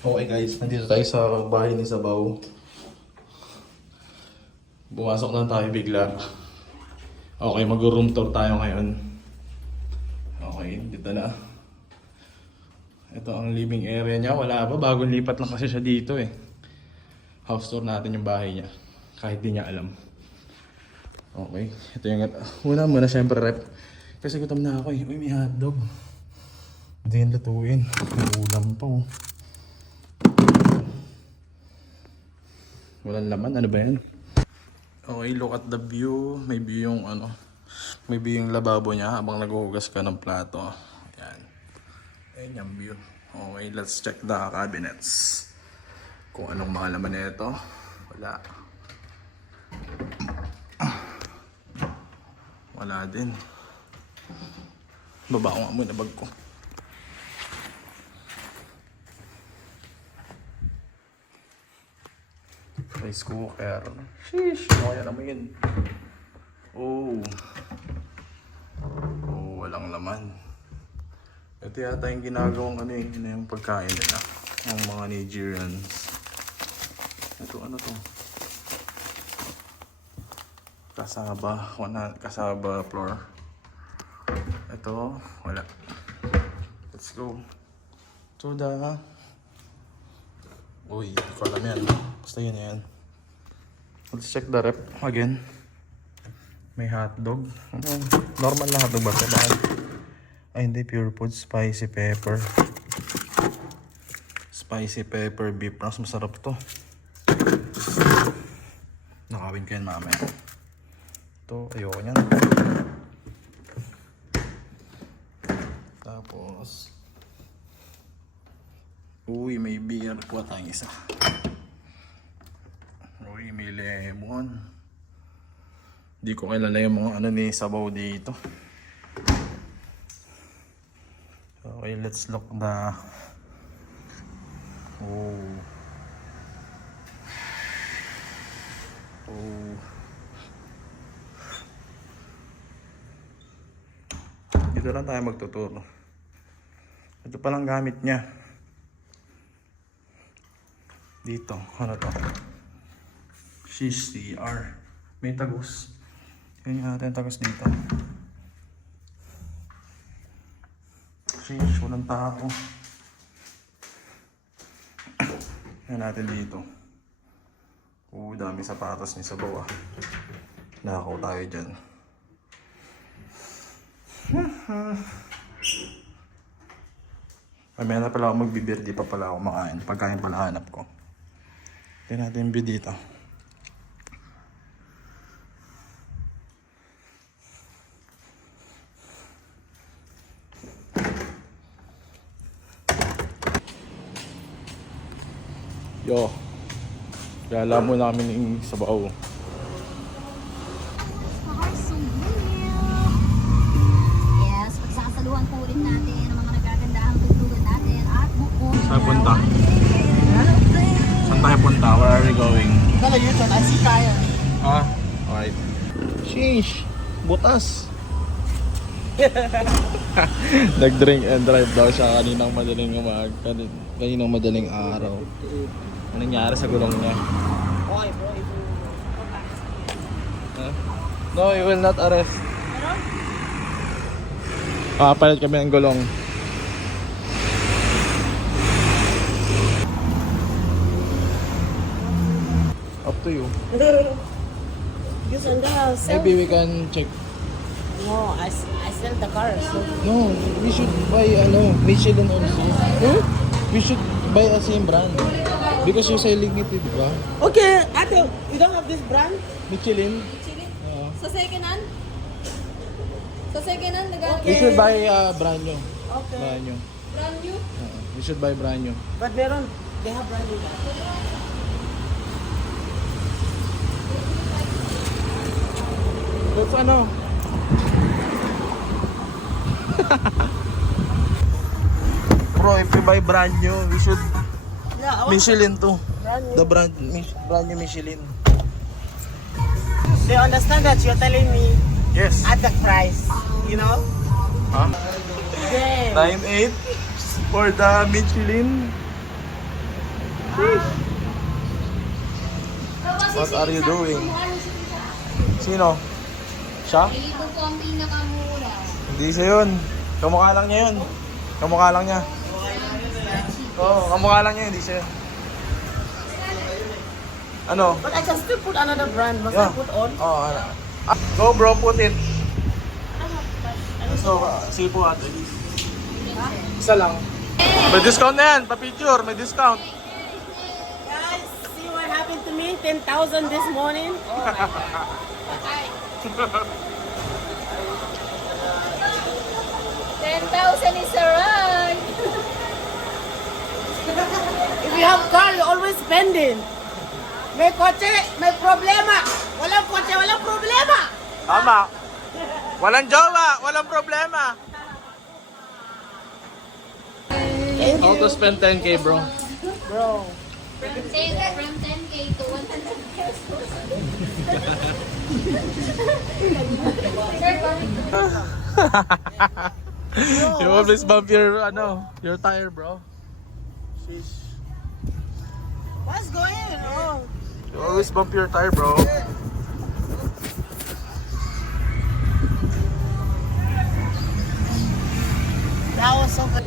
Okay guys, nandito tayo sa bahay ni Sabaw. Bumasok na tayo bigla. Okay, mag-room tour tayo ngayon. Okay, dito na. Ito ang living area niya. Wala pa, bagong lipat lang kasi siya dito eh. House tour natin yung bahay niya. Kahit di niya alam. Okay, ito yung... Una muna syempre rep. Kasi gutom na ako eh. Uy, may hotdog. Hindi yan lutuin. May ulam pa oh. Walang laman, ano ba yan? Okay, look at the view. May view yung ano, may view yung lababo niya habang naghuhugas ka ng plato. Ayan. Ayan yung view. Okay, let's check the cabinets. Kung anong mga laman nito. Wala. Wala din. Baba ko nga muna bag ko. Rice cooker. Sheesh, kaya naman yun. Oh. Oh, walang laman. Ito yata yung ginagawang ano yung pagkain nila. Yung mga Nigerians. Ito ano to? Kasaba flour. Ito, wala. Let's go. To the... Uy, hindi ko alam yan. Basta yun yan. Let's check the rep again. May hotdog. Normal na hotdog ba ito? Ay hindi, pure food. Spicy pepper. Spicy pepper beef. Mas masarap to. Nakawin ko yan mamaya. Ito, ayoko nyan. Tapos uy, may beer. Kuha tayong isa. Uy, may lemon. Di ko kilala yung mga ano ni Sabaw dito. Okay, let's look the... Oh. Oh. Dito lang tayo magtuturo. Ito palang gamit niya. Dito, ano to? CR. May tagos. Yun yung natin tagos dito. Sheesh, walang tao. Yan natin dito. Dami sapatos ni Sabaw ah. Nakaw tayo dyan. Mamaya na pala ako magbibir, di pa pala ako makain. Pagkain pala hanap ko. Tignan natin yung view dito. Yo, gala mo namin yung Sabaw. Yes, pagsasaluhan po ulit natin ang mga nagagandahang tugtugan natin at buko. Saan punta? Saan tayo punta? Where are we going? Kala yun, I see kaya. Ah, alright. Sheesh, butas. Nag-drink and drive daw siya kaninang madaling araw. Anong nangyari sa gulong niya? Boy. Huh? No, you will not arrest. Papalit kami ng gulong. Up to you. Use on the house. Maybe we can check. No, I sell the car. So. No, we should buy Michelin also. Hmm? We should buy a same brand. Because you're selling it, di ba? Okay, Ate, you don't have this brand? Michelin. Sa second hand? Sa second hand, We should buy brand new. Okay. Brand new. brand new. We should buy brand new. But meron, they have brand new. Let's ano? Bro, if we buy brand new, we should Yeah, I want Michelin too. brand new. The brand new Michelin. They understand that you're telling me Yes. at the price, you know? Huh? Yeah. Time 8 for the Michelin. What are you doing? Sino? Siya? Ito po ang pinakamura. Hindi siya yun. Kamukha lang niya yun. Kamukha lang niya. Oo, kamukha lang niya, hindi siya yun. Ano? But I can still put another brand. Must Yeah. I put on? Oo, ano. Go bro, put it. So, sipo at isa lang. May discount na yan, pa-picture, may discount. Guys, see what happened to me? 10,000 this morning. Oh my God. 10,000 is a ride. If you have car, you're always spending. May kotse, may problema. Walang kotse, walang problema. Tama. Walang jowa, walang problema. Thank How to spend 10k bro? Bro. From 10k to 100 pesos. You always bump your, your tire bro. What's going on? You always bump your tire bro. That was so good.